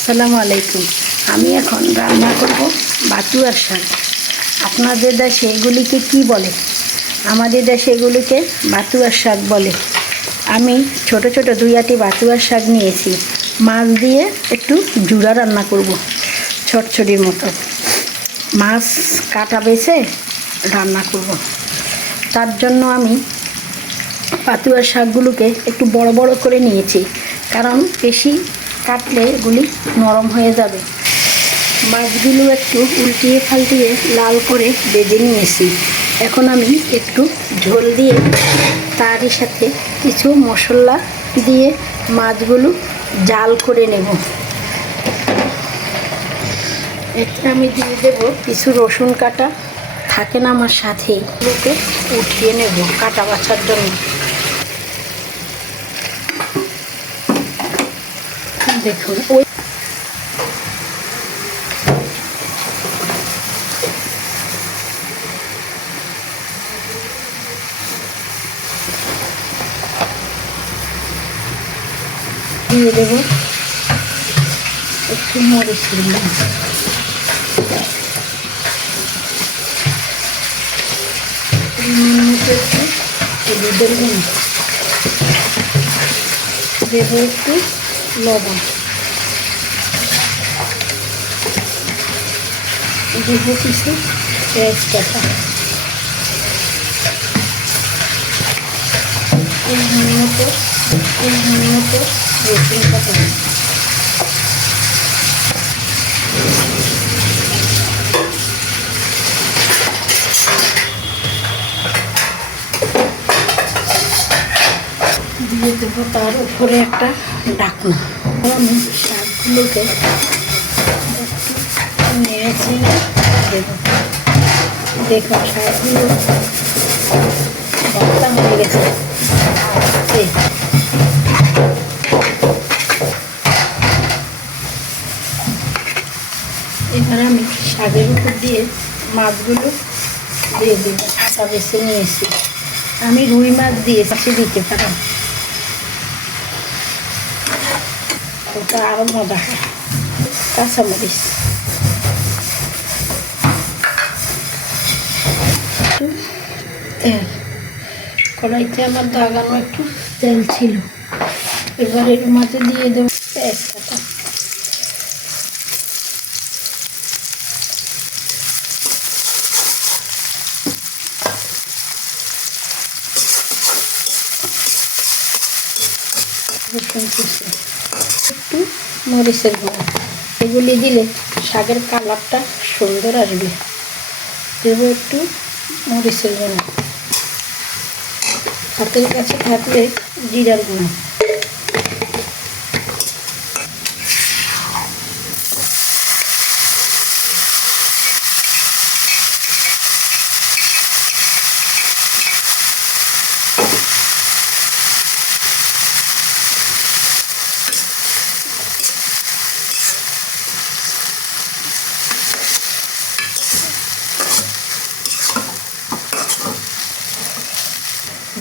আসসালামু আলাইকুম। আমি এখন রান্না করব বাতুয়ার শাক। আপনাদের দেশে এগুলিকে কি বলে? আমাদের দেশে এগুলিকে বাতুয়ার শাক বলে। আমি ছোট ছোট দুই আটি বাতুয়ার শাক নিয়েছি। মাছ দিয়ে একটু জুড়া রান্না করব ছটছড়ির মতো। মাছ কাটা বেছে রান্না করব। তার জন্য আমি পাতুয়ার শাকগুলোকে একটু বড় বড় করে নিয়েছি। কারণ বেশি কাটলে এগুলি নরম হয়ে যাবে। মাছগুলো একটু উল্টিয়ে ফাল্টিয়ে লাল করে বেজে নিয়েছি। এখন আমি একটু ঝোল দিয়ে তারই সাথে কিছু মশলা দিয়ে মাছগুলো জাল করে নেব। এতে আমি দিয়ে দেবো কিছু রসুন কাটা। থাকে না আমার এগুলোকে উঠিয়ে নেব কাটা বাছার জন্য। দেখুন। ওই দিয়ে দেবো একটু মরিচ দিলাম একটু দেবো একটু লবণ। দেবো কিছু পেঁয়াজ কাটা মতো মতো রসুন কাটা দিয়ে দেবো তার উপরে একটা ডাকনা। আমি শাকগুলোকে নেড়ে চেড়ে দেবো দেখুন গেছে। এবার আমি শাকের উপর দিয়ে মাছগুলো দিয়ে দেবো কাঁচা বেছে নিয়েছি। আমি রুই মাছ দিয়ে চাষে দিতে পারি। ওটা আরও মজা হয়। কাঁচামরিচ। তেল কড়াইতে আমার দাগানো একটু তেল ছিল। এবার এর মাঝে দিয়ে কুচি একটু মরিচের গুঁড়ো। এগুলি দিলে শাকের কালারটা সুন্দর আসবে। দেবো একটু মরিচের গুঁড়ো। হাতের কাছে থাকলে জিরার গুঁড়ো।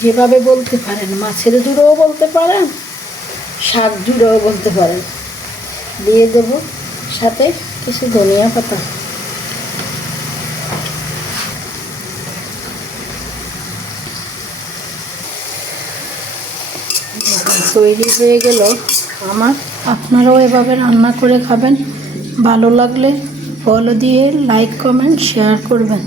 যেভাবে বলতে পারেন, মাছের জুড়োও বলতে পারেন, শাক জুড়োও বলতে পারেন। দিয়ে দেবো সাথে কিছু ধনিয়া পাতা। তৈরি হয়ে গেল আমার। আপনারাও এভাবে রান্না করে খাবেন। ভালো লাগলে ফলো দিয়ে লাইক কমেন্ট শেয়ার করবেন।